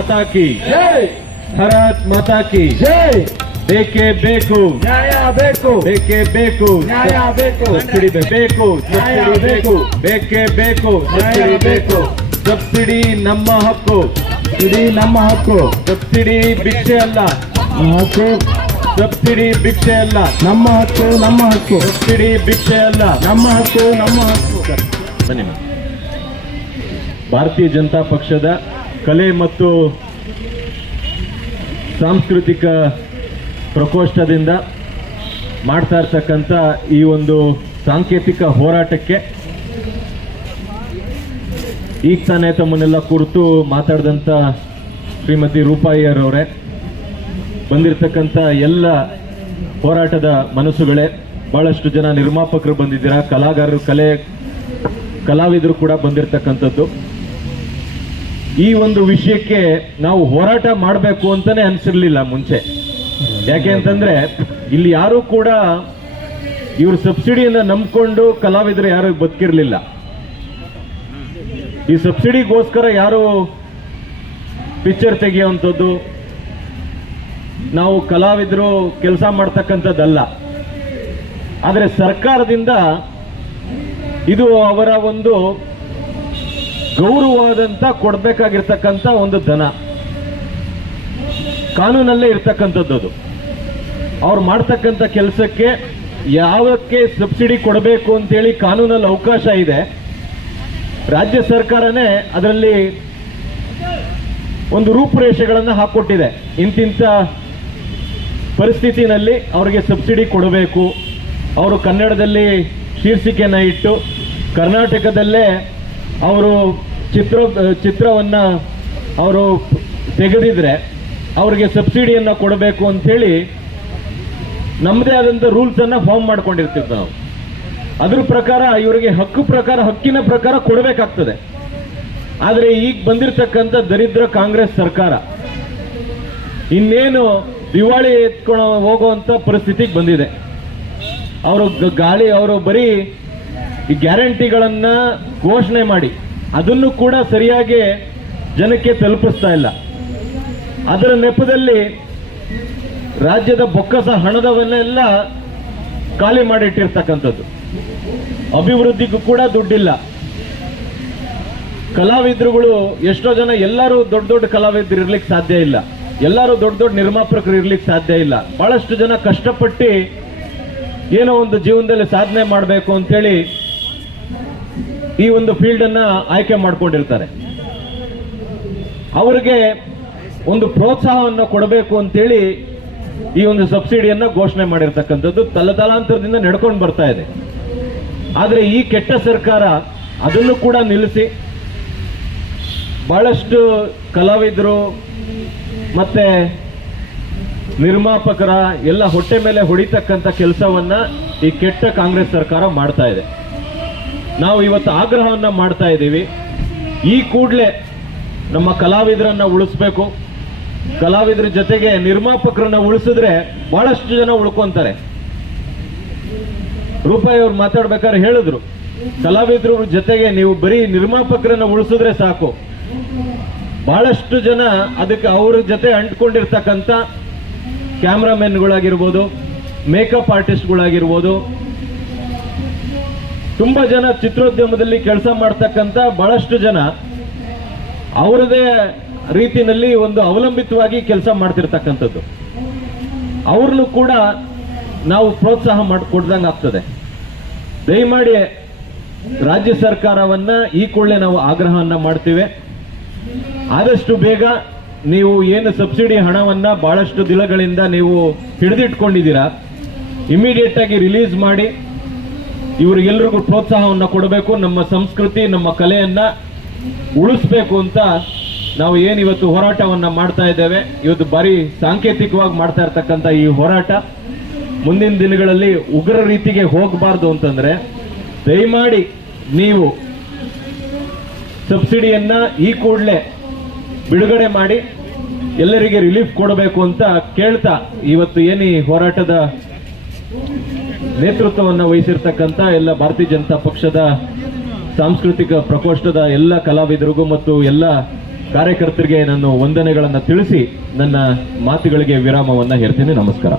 ಮಾತಾ ಕಿ. ಭಾರತ್ ಮಾತಾ ಕಿ. ಬೇಕೇ ಬೇಕು. ನ್ಯಾಯ ಬೇಕು. ಬೇಕೇ ಬೇಕು. ನ್ಯಾಯ ಬೇಕು. ಸಬ್ಸಿಡಿ ಬೇಕು. ನ್ಯಾಯ ಬೇಕು. ಬೇಕು. ಬೇಕೇ ಬೇಕು. ನ್ಯಾಯ ಬೇಕು. ಬೇಕು. ಸಬ್ಸಿಡಿ ನಮ್ಮ ಹಕ್ಕು. ಸಬ್ಸಿಡಿ ನಮ್ಮ ಹಕ್ಕು. ಸಬ್ಸಿಡಿ ಭಿಕ್ಷೆ ಅಲ್ಲ. ಹಕ್ಕು. ಸಬ್ಸಿಡಿ ಭಿಕ್ಷೆ ಅಲ್ಲ. ನಮ್ಮ ಹಕ್ಕು ನಮ್ಮ ಹಕ್ಕು. ಸಬ್ಸಿಡಿ ಭಿಕ್ಷೆ ಅಲ್ಲ. ನಮ್ಮ ಹಕ್ಕು ನಮ್ಮ ಹಕ್ಕು. ಬನ್ನಿ ಭಾರತೀಯ ಜನತಾ ಪಕ್ಷದ ಕಲೆ ಮತ್ತು ಸಾಂಸ್ಕೃತಿಕ ಪ್ರಕೋಷ್ಠದಿಂದ ಮಾಡ್ತಾ ಇರ್ತಕ್ಕಂಥ ಈ ಒಂದು ಸಾಂಕೇತಿಕ ಹೋರಾಟಕ್ಕೆ ಈಗ ತಾನೇ ತಮ್ಮನ್ನೆಲ್ಲ ಕುರಿತು ಮಾತಾಡಿದಂಥ ಶ್ರೀಮತಿ ರೂಪಾಯಿಯರವರೇ ಬಂದಿರತಕ್ಕಂಥ ಎಲ್ಲ ಹೋರಾಟದ ಮನಸ್ಸುಗಳೇ, ಬಹಳಷ್ಟು ಜನ ನಿರ್ಮಾಪಕರು ಬಂದಿದ್ದೀರಾ, ಕಲಾಗಾರರು, ಕಲೆ, ಕಲಾವಿದರು ಕೂಡ ಬಂದಿರತಕ್ಕಂಥದ್ದು. ಈ ಒಂದು ವಿಷಯಕ್ಕೆ ನಾವು ಹೋರಾಟ ಮಾಡಬೇಕು ಅಂತಾನೆ ಅನ್ಸಿರ್ಲಿಲ್ಲ ಮುಂಚೆ. ಯಾಕೆ ಅಂತಂದ್ರೆ ಇಲ್ಲಿ ಯಾರು ಕೂಡ ಇವ್ರ ಸಬ್ಸಿಡಿಯನ್ನ ನಂಬ್ಕೊಂಡು ಕಲಾವಿದರು ಯಾರು ಬದುಕಿರ್ಲಿಲ್ಲ. ಈ ಸಬ್ಸಿಡಿಗೋಸ್ಕರ ಯಾರು ಪಿಕ್ಚರ್ ತೆಗೆಯುವಂಥದ್ದು, ನಾವು ಕಲಾವಿದರು ಕೆಲಸ ಮಾಡ್ತಕ್ಕಂಥದ್ದಲ್ಲ. ಆದರೆ ಸರ್ಕಾರದಿಂದ ಇದು ಅವರ ಒಂದು ಗೌರವವಾದಂತ ಕೊಡ್ಬೇಕಾಗಿರ್ತಕ್ಕಂಥ ಒಂದು ಧನ. ಕಾನೂನಲ್ಲೇ ಇರ್ತಕ್ಕಂಥದ್ದು ಅದು. ಅವ್ರು ಮಾಡ್ತಕ್ಕಂಥ ಕೆಲಸಕ್ಕೆ ಯಾವಕ್ಕೆ ಸಬ್ಸಿಡಿ ಕೊಡಬೇಕು ಅಂತೇಳಿ ಕಾನೂನಲ್ಲಿ ಅವಕಾಶ ಇದೆ. ರಾಜ್ಯ ಸರ್ಕಾರನೇ ಅದರಲ್ಲಿ ಒಂದು ರೂಪುರೇಷೆಗಳನ್ನು ಹಾಕ್ಕೊಟ್ಟಿದೆ ಇಂತಿಂಥ ಪರಿಸ್ಥಿತಿನಲ್ಲಿ ಅವರಿಗೆ ಸಬ್ಸಿಡಿ ಕೊಡಬೇಕು. ಅವರು ಕನ್ನಡದಲ್ಲಿ ಶೀರ್ಷಿಕೆಯನ್ನು ಇಟ್ಟು ಕರ್ನಾಟಕದಲ್ಲೇ ಅವರು ಚಿತ್ರ ಚಿತ್ರವನ್ನು ಅವರು ತೆಗೆದಿದ್ರೆ ಅವರಿಗೆ ಸಬ್ಸಿಡಿಯನ್ನು ಕೊಡಬೇಕು ಅಂಥೇಳಿ ನಮ್ಮದೇ ಆದಂಥ ರೂಲ್ಸನ್ನು ಫಾರ್ಮ್ ಮಾಡ್ಕೊಂಡಿರ್ತೀವಿ ನಾವು. ಅದ್ರ ಪ್ರಕಾರ ಇವರಿಗೆ ಹಕ್ಕು ಪ್ರಕಾರ, ಹಕ್ಕಿನ ಪ್ರಕಾರ ಕೊಡಬೇಕಾಗ್ತದೆ. ಆದರೆ ಈಗ ಬಂದಿರತಕ್ಕಂಥ ದರಿದ್ರ ಕಾಂಗ್ರೆಸ್ ಸರ್ಕಾರ ಇನ್ನೇನು ದಿವಾಳಿ ಎತ್ಕೊಂಡು ಹೋಗುವಂತ ಪರಿಸ್ಥಿತಿಗೆ ಬಂದಿದೆ. ಅವರು ಗಾಳಿ, ಅವರು ಬರೀ ಈ ಗ್ಯಾರಂಟಿಗಳನ್ನ ಘೋಷಣೆ ಮಾಡಿ ಅದನ್ನು ಕೂಡ ಸರಿಯಾಗಿ ಜನಕ್ಕೆ ತಲುಪಿಸ್ತಾ ಇಲ್ಲ. ಅದರ ನೆಪದಲ್ಲಿ ರಾಜ್ಯದ ಬೊಕ್ಕಸ ಹಣದವನ್ನೆಲ್ಲ ಖಾಲಿ ಮಾಡಿಟ್ಟಿರ್ತಕ್ಕಂಥದ್ದು. ಅಭಿವೃದ್ಧಿಗೂ ಕೂಡ ದುಡ್ಡಿಲ್ಲ. ಕಲಾವಿದರುಗಳು ಎಷ್ಟೋ ಜನ ಎಲ್ಲರೂ ದೊಡ್ಡ ದೊಡ್ಡ ಕಲಾವಿದರು ಇರ್ಲಿಕ್ಕೆ ಸಾಧ್ಯ ಇಲ್ಲ. ಎಲ್ಲರೂ ದೊಡ್ಡ ದೊಡ್ಡ ನಿರ್ಮಾಪಕರು ಇರ್ಲಿಕ್ಕೆ ಸಾಧ್ಯ ಇಲ್ಲ. ಬಹಳಷ್ಟು ಜನ ಕಷ್ಟಪಟ್ಟು ಏನೋ ಒಂದು ಜೀವನದಲ್ಲಿ ಸಾಧನೆ ಮಾಡಬೇಕು ಅಂತೇಳಿ ಈ ಒಂದು ಫೀಲ್ಡ್ ಅನ್ನ ಆಯ್ಕೆ ಮಾಡ್ಕೊಂಡಿರ್ತಾರೆ. ಅವರಿಗೆ ಒಂದು ಪ್ರೋತ್ಸಾಹವನ್ನು ಕೊಡಬೇಕು ಅಂತೇಳಿ ಈ ಒಂದು ಸಬ್ಸಿಡಿಯನ್ನ ಘೋಷಣೆ ಮಾಡಿರ್ತಕ್ಕಂಥದ್ದು ತಲತಲಾಂತರದಿಂದ ನಡ್ಕೊಂಡು ಬರ್ತಾ ಇದೆ. ಆದರೆ ಈ ಕೆಟ್ಟ ಸರ್ಕಾರ ಅದನ್ನು ಕೂಡ ನಿಲ್ಲಿಸಿ ಬಹಳಷ್ಟು ಕಲಾವಿದರು ಮತ್ತೆ ನಿರ್ಮಾಪಕರ ಎಲ್ಲ ಹೊಟ್ಟೆ ಮೇಲೆ ಹೊಡಿತಕ್ಕಂಥ ಕೆಲಸವನ್ನ ಈ ಕೆಟ್ಟ ಕಾಂಗ್ರೆಸ್ ಸರ್ಕಾರ ಮಾಡ್ತಾ ಇದೆ. ನಾವು ಇವತ್ತು ಆಗ್ರಹವನ್ನ ಮಾಡ್ತಾ ಇದ್ದೀವಿ. ಈ ಕೂಡಲೇ ನಮ್ಮ ಕಲಾವಿದರನ್ನ ಉಳಿಸ್ಬೇಕು. ಕಲಾವಿದರ ಜೊತೆಗೆ ನಿರ್ಮಾಪಕರನ್ನ ಉಳಿಸಿದ್ರೆ ಬಹಳಷ್ಟು ಜನ ಉಳ್ಕೊಂತಾರೆ. ರೂಪಾಯಿ ಅವ್ರು ಮಾತಾಡ್ಬೇಕಾದ್ರೆ ಹೇಳಿದ್ರು, ಕಲಾವಿದ್ರ ಜೊತೆಗೆ ನೀವು ಬರೀ ನಿರ್ಮಾಪಕರನ್ನ ಉಳಿಸಿದ್ರೆ ಸಾಕು. ಬಹಳಷ್ಟು ಜನ ಅದಕ್ಕೆ ಅವ್ರ ಜೊತೆ ಅಂಟ್ಕೊಂಡಿರ್ತಕ್ಕಂಥ ಕ್ಯಾಮ್ರಾಮನ್ಗಳಾಗಿರ್ಬೋದು, ಮೇಕಪ್ ಆರ್ಟಿಸ್ಟ್ಗಳಾಗಿರ್ಬೋದು ತುಂಬಾ ಜನ ಚಿತ್ರೋದ್ಯಮದಲ್ಲಿ ಕೆಲಸ ಮಾಡ್ತಕ್ಕಂಥ ಬಹಳಷ್ಟು ಜನ ಅವರದೇ ರೀತಿನಲ್ಲಿ ಒಂದು ಅವಲಂಬಿತವಾಗಿ ಕೆಲಸ ಮಾಡ್ತಿರ್ತಕ್ಕಂಥದ್ದು. ಅವ್ರನ್ನು ಕೂಡ ನಾವು ಪ್ರೋತ್ಸಾಹ ಮಾಡಿಕೊಡ್ದಂಗೆ ಆಗ್ತದೆ. ದಯಮಾಡಿ ರಾಜ್ಯ ಸರ್ಕಾರವನ್ನ ಈ ಕೂಡಲೇ ನಾವು ಆಗ್ರಹವನ್ನ ಮಾಡ್ತೀವಿ. ಆದಷ್ಟು ಬೇಗ ನೀವು ಏನು ಸಬ್ಸಿಡಿ ಹಣವನ್ನ ಬಹಳಷ್ಟು ದಿನಗಳಿಂದ ನೀವು ಹಿಡಿದಿಟ್ಕೊಂಡಿದ್ದೀರಾ, ಇಮಿಡಿಯೇಟ್ ಆಗಿ ರಿಲೀಸ್ ಮಾಡಿ. ಇವರಿಗೆಲ್ಲರಿಗೂ ಪ್ರೋತ್ಸಾಹವನ್ನು ಕೊಡಬೇಕು, ನಮ್ಮ ಸಂಸ್ಕೃತಿ, ನಮ್ಮ ಕಲೆಯನ್ನ ಉಳಿಸ್ಬೇಕು ಅಂತ ನಾವು ಏನು ಇವತ್ತು ಹೋರಾಟವನ್ನ ಮಾಡ್ತಾ ಇದ್ದೇವೆ. ಇವತ್ತು ಬರೀ ಸಾಂಕೇತಿಕವಾಗಿ ಮಾಡ್ತಾ ಇರ್ತಕ್ಕಂಥ ಈ ಹೋರಾಟ ಮುಂದಿನ ದಿನಗಳಲ್ಲಿ ಉಗ್ರ ರೀತಿಗೆ ಹೋಗಬಾರ್ದು ಅಂತಂದ್ರೆ, ದಯಮಾಡಿ ನೀವು ಸಬ್ಸಿಡಿಯನ್ನ ಈ ಕೂಡಲೇ ಬಿಡುಗಡೆ ಮಾಡಿ, ಎಲ್ಲರಿಗೆ ರಿಲೀಫ್ ಕೊಡಬೇಕು ಅಂತ ಕೇಳ್ತಾ ಇವತ್ತು ಏನು ಈ ಹೋರಾಟದ ನೇತೃತ್ವವನ್ನು ವಹಿಸಿರ್ತಕ್ಕಂಥ ಎಲ್ಲ ಭಾರತೀಯ ಜನತಾ ಪಕ್ಷದ ಸಾಂಸ್ಕೃತಿಕ ಪ್ರಕೋಷ್ಠದ ಎಲ್ಲ ಕಲಾವಿದರಿಗೂ ಮತ್ತು ಎಲ್ಲ ಕಾರ್ಯಕರ್ತರಿಗೆ ನಾನು ವಂದನೆಗಳನ್ನು ತಿಳಿಸಿ ನನ್ನ ಮಾತುಗಳಿಗೆ ವಿರಾಮವನ್ನು ಹೇಳ್ತೀನಿ. ನಮಸ್ಕಾರ.